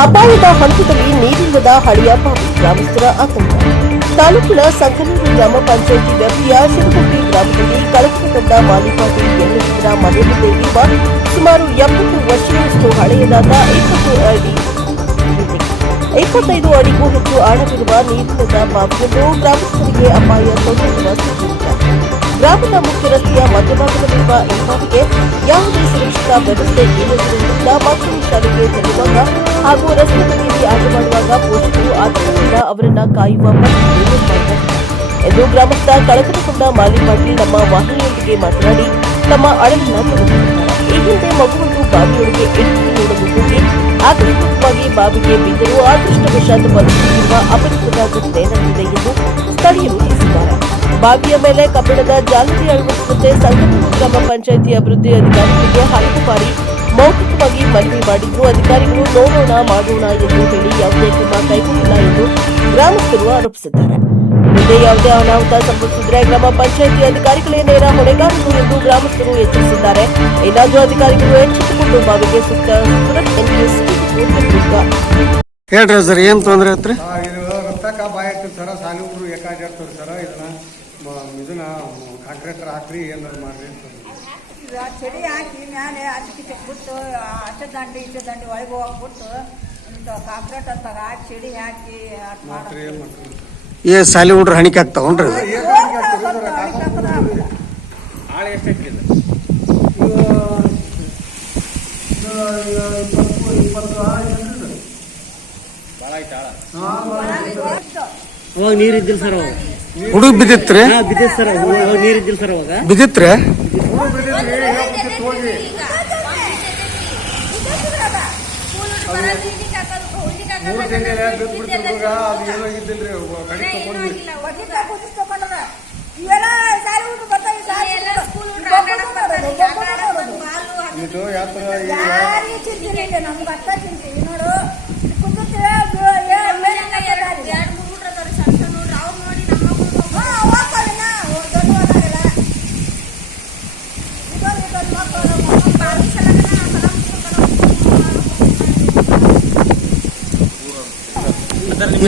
ಅಪಾಯದ ಹಂತದಲ್ಲಿ ನೀರಿಲ್ಲದ ಹಳಿಯ ಬಾವಿ, ಗ್ರಾಮಸ್ಥರ ಆತಂಕ. ತಾಲೂಕಿನ ಸಂಕನೂರು ಗ್ರಾಮ ಪಂಚಾಯಿತಿ ವ್ಯಾಪ್ತಿಯ ಶಿವಗುಪ್ಪಿ ಗ್ರಾಮದಲ್ಲಿ ಕಳಕಲಗೊಂಡ ಮಾಲಿಪಾಟಿ ಎನ್ನುವುದರ ಮನೆ ಮುಂದೆ ಇರುವ ಸುಮಾರು 70 ವರ್ಷಗಳಷ್ಟು ಹಳೆಯದಾದ 25 ಅಡಿಗೂ ಹೆಚ್ಚು ಆಳವಿರುವ ನೀರಿಲ್ಲದ ಬಾವಿಯನ್ನು ಗ್ರಾಮಸ್ಥರಿಗೆ ಅಪಾಯ ತೊಡಗಿರುವ ಸ್ಥಿತಿಯಿದೆ. ಗ್ರಾಮದ ಮುಖ್ಯ ರಸ್ತೆಯ ಮಧ್ಯಭಾಗದಲ್ಲಿರುವ ಈ ಬಾವಿಗೆ ಯಾವುದೇ ಸುರಕ್ಷತಾ ವ್ಯವಸ್ಥೆ ಇಲ್ಲದಿರುವುದರಿಂದ ಮಕ್ಕಳು ಶಾಲೆಗೆ ತೆರಳುವಾಗ ಹಾಗೂ ರಸ್ತೆ ಬದಿಯಲ್ಲಿ ಆಟವಾಡುವಾಗ ಪೋಷಕರು ಆತಂಕದಿಂದ ಅವರನ್ನ ಕಾಯುವ ಪರಿಸ್ಥಿತಿ ಎಂದು ಗ್ರಾಮಸ್ಥ ಕಳಕಲಗೊಂಡ ಮಾಲಿಪಾಟೀಲ್ ನಮ್ಮ ವಾಹಿನಿಯೊಂದಿಗೆ ಮಾತನಾಡಿ ತಮ್ಮ ಅಳಲನ್ನ ತೋರಿಸಿದ್ದಾರೆ. ಈ ಹಿಂದೆ ಮಗುವನ್ನು ಬಾವಿಯೊಳಗೆ ಇಳಿಸಿ ನೋಡಲು ಹೋಗಿ ಆಕಸ್ಮಿಕವಾಗಿ ಬಾವಿಗೆ ಬಿದ್ದರೂ ಅದೃಷ್ಟವಶಾತ್ ಬದುಕುತ್ತಿರುವ ಅಪರೂಪದ ಘಟನೆ ನಡೆದಿದೆ ಎಂದು ಸ್ಥಳೀಯರು ತಿಳಿಸಿದ್ದಾರೆ. ಬಾವಿಯ ಮೇಲೆ ಕಬ್ಬಿಣದ ಜಾಲರಿ ಅಳವಡಿಸುವಂತೆ ಸಂಕನೂರು ಗ್ರಾಮ ಪಂಚಾಯಿತಿ ಅಭಿವೃದ್ಧಿ ಅಧಿಕಾರಿಗಳಿಗೆ ಹಲವು ಬಾರಿ ಮೌಖಿಕವಾಗಿ ಮನವಿ ಮಾಡಿದ್ರು. ಅಧಿಕಾರಿಗಳು ನೋಡೋಣ ಮಾಡೋಣ ಎಂದು ಹೇಳಿ ಯಾವುದೇ ಕ್ರಮ ಕೈಗೊಂಡಿಲ್ಲ ಎಂದು ಗ್ರಾಮಸ್ಥರು ಆರೋಪಿಸಿದ್ದಾರೆ. ಮುಂದೆ ಯಾವುದೇ ಅನಾಹುತ ಸಂಭವಿಸಿದರೆ ಗ್ರಾಮ ಪಂಚಾಯಿತಿ ಅಧಿಕಾರಿಗಳೇ ನೇರ ಹೊಣೆಗಾರರು ಎಂದು ಗ್ರಾಮಸ್ಥರು ಎಚ್ಚರಿಸಿದ್ದಾರೆ. ಏನಾದರೂ ಅಧಿಕಾರಿಗಳು ಎಚ್ಚೆತ್ತುಕೊಂಡು ಬಾವಿಗೆ ಸೂಕ್ತ ಹೇಳ್ರಿ ಸರ್, ಏನ್ ತೊಂದ್ರೆ ಐತ್ರಿ? ರಸ್ತಾಕ ಬಾಯ್ ಐತಿ ಸರ, ಸಾಲಿ ಹುಡುಗರು ಏಕಾಜಾಡ್ತಾರೆ ಸರ. ಇದನ್ನ ಕಾಂಕ್ರೀಟರ್ ಹಾಕ್ರಿ ಏನಾರು ಮಾಡ್ರಿ. ಚಳಿ ಹಾಕಿ ಮೇಲೆ ಅದಕ್ಕೆ ಬಿಟ್ಟು ಅಚ್ಚ ದಂಡಿ ಒಳಗೆ ಹೋಗ್ಬಿಟ್ಟು ಕಾಂಕ್ರೀಟ್ ಅಂತ ಹಾಕಿ ಚಳಿ ಹಾಕಿ ಏ ಸಾಲಿ ಹುಡ್ರು ಹಣಿಕೆ ಆಗ್ತಾವನ್ರಿ? ಆಳ ಎಷ್ಟೈತಿ? 20 ಭಾಳ ಐತೆ ಆಳ. ಅವಾಗ ನೀರಿದ್ದಿಲ್ಲ ಸರ್, ಅವಾಗ ಹುಡುಗ ಬಿದ್ದಿತ್ರಿ? ಬಿದ್ದಿತ್ತು ಸರ್, ನೀರಿದ್ದಿಲ್ಲ ಸರ್, ಅವಾಗ ಬಿದ್ದಿತ್ರಿ? ಮೂರು ತಿಂಗಳ ಬಿದ್ಬಿಡ್ತಿರ್ವಾಗ ಅದು ಏನೋ ಇದ್ದಿಲ್ರಿ, ಕಡಿಮೆ ತಗೊಂಡ್ವಿ. ಇದು ಯಾತ್ರ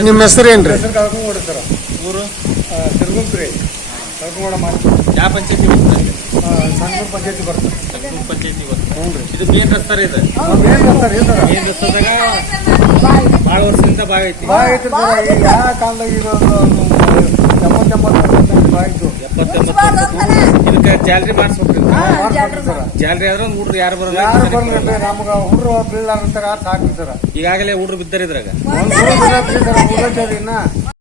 ನಿಮ್ಮ ಹೆಸರು ಏನ್ರಿ? ಹೆಸರು ಕಳ್ಕೊಂಡ್ ಸರ್. ಊರು ತಿರುಗುಂಪ್ರಿ. ಕಳ್ಕೊಂಡ ಮಾಡಿ ಯಾವ ಪಂಚಾಯತಿ ಸಂಗೂರು ಪಂಚಾಯತಿ ಬರ್ತದೆ. ಸಂಗೂರು ಪಂಚಾಯತಿ ಬರ್ತದೆ. ಹ್ಞೂ ರೀ. ಇದು ಮೇನ್ ರಸ್ತೆ ರೀ. ಇದು ಮೇನ್ ರಸ್ತೆ ರೀ ಸರ್. ಮೇನ್ ರಸ್ತೆದಾಗ ಭಾಳ ವರ್ಷದಿಂದ ಬಾವಿ ಐತಿ. ಬಾವಿ ಐತಿ ಸರ್. ಈಗ ಯಾವ ಕಾಲದಾಗ ಈಗ 70 ಬಾವಿ ಇದ್ದು 70-80 ಇದಕ್ಕೆ ಜಾಲರಿ ಮಾಡಿಸ್ಬೇಕ್ರಿ. ಸರ್ ಜಾಲರಿ ಆದ್ರೆ ಹುಡ್ರು ಯಾರು ಬರಲ್ಲ. ನಮ್ಗೆ ಹುಡ್ರು ಬೀಳಾರ ಸಾಕು ಸರ್. ಈಗಾಗಲೇ ಹುಡ್ರು ಬಿದ್ದಾರೆ ಇದ್ರಾಗ. ಇನ್ನ